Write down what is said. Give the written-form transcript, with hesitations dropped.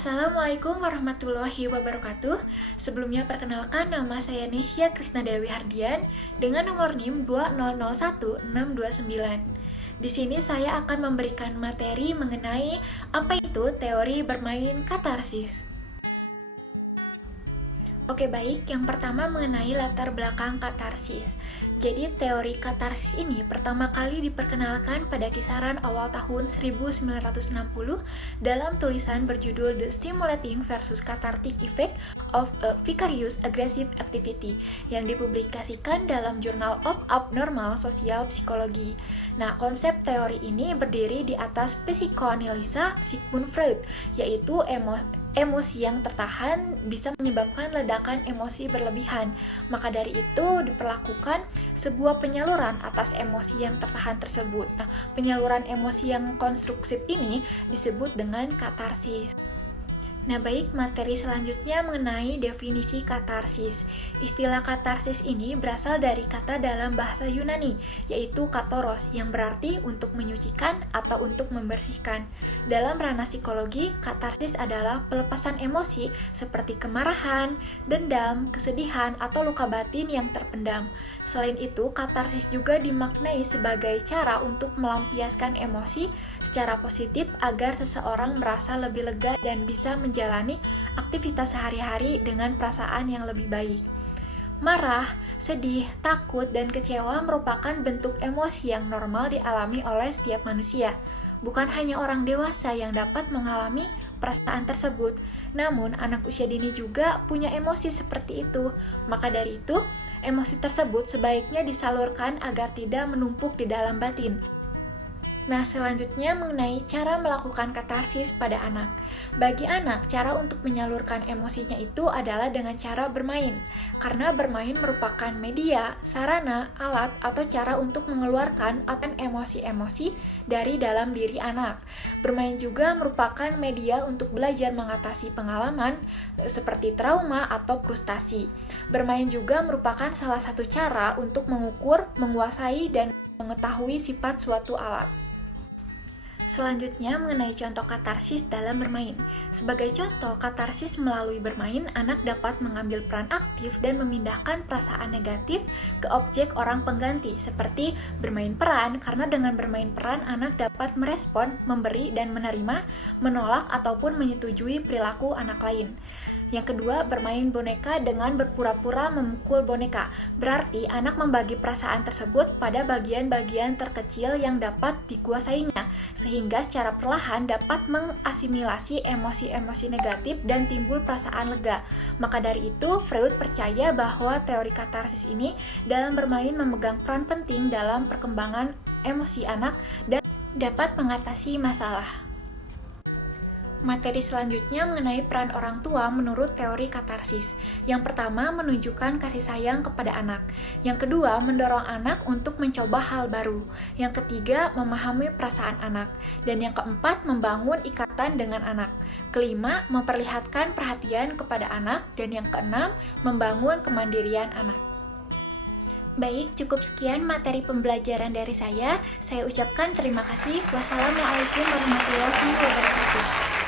Assalamualaikum warahmatullahi wabarakatuh. Sebelumnya perkenalkan, nama saya Nesya Krisnadewi Hardian dengan nomor NIM 2001629. Di sini saya akan memberikan materi mengenai apa itu teori bermain katarsis. Oke, baik. Yang pertama mengenai latar belakang katarsis. Jadi, teori katarsis ini pertama kali diperkenalkan pada kisaran awal tahun 1960 dalam tulisan berjudul The Stimulating versus Cathartic Effect of a Vicarious Aggressive Activity yang dipublikasikan dalam Journal of Abnormal Social Psychology. Nah, konsep teori ini berdiri di atas psikoanalisa Sigmund Freud, yaitu emosi yang tertahan bisa menyebabkan ledakan emosi berlebihan. Maka dari itu diperlakukan sebuah penyaluran atas emosi yang tertahan tersebut. Nah, penyaluran emosi yang konstruktif ini disebut dengan katarsis. Nah, baik, materi selanjutnya mengenai definisi katarsis. Istilah katarsis ini berasal dari kata dalam bahasa Yunani, yaitu katoros, yang berarti untuk menyucikan atau untuk membersihkan. Dalam ranah psikologi, katarsis adalah pelepasan emosi seperti kemarahan, dendam, kesedihan, atau luka batin yang terpendam. Selain itu, katarsis juga dimaknai sebagai cara untuk melampiaskan emosi secara positif agar seseorang merasa lebih lega dan bisa menjalani aktivitas sehari-hari dengan perasaan yang lebih baik. Marah, sedih, takut, dan kecewa merupakan bentuk emosi yang normal dialami oleh setiap manusia. Bukan hanya orang dewasa yang dapat mengalami perasaan tersebut, namun anak usia dini juga punya emosi seperti itu. Maka dari itu, emosi tersebut sebaiknya disalurkan agar tidak menumpuk di dalam batin. Nah, selanjutnya mengenai cara melakukan katarsis pada anak. Bagi anak, cara untuk menyalurkan emosinya itu adalah dengan cara bermain. Karena bermain merupakan media, sarana, alat, atau cara untuk mengeluarkan emosi-emosi dari dalam diri anak. Bermain juga merupakan media untuk belajar mengatasi pengalaman seperti trauma atau frustasi. Bermain juga merupakan salah satu cara untuk mengukur, menguasai, dan mengetahui sifat suatu alat. Selanjutnya mengenai contoh katarsis dalam bermain. Sebagai contoh, katarsis melalui bermain, anak dapat mengambil peran aktif dan memindahkan perasaan negatif ke objek orang pengganti, seperti bermain peran, karena dengan bermain peran, anak dapat merespon, memberi, dan menerima, menolak, ataupun menyetujui perilaku anak lain. Yang kedua, bermain boneka dengan berpura-pura memukul boneka. Berarti anak membagi perasaan tersebut pada bagian-bagian terkecil yang dapat dikuasainya, sehingga secara perlahan dapat mengasimilasi emosi-emosi negatif dan timbul perasaan lega. Maka dari itu, Freud percaya bahwa teori katarsis ini dalam bermain memegang peran penting dalam perkembangan emosi anak dan dapat mengatasi masalah. Materi selanjutnya mengenai peran orang tua menurut teori katarsis. Yang pertama, menunjukkan kasih sayang kepada anak. Yang kedua, mendorong anak untuk mencoba hal baru. Yang ketiga, memahami perasaan anak. Dan yang keempat, membangun ikatan dengan anak. Kelima, memperlihatkan perhatian kepada anak. Dan yang keenam, membangun kemandirian anak. Baik, cukup sekian materi pembelajaran dari saya. Saya ucapkan terima kasih. Wassalamualaikum warahmatullahi wabarakatuh.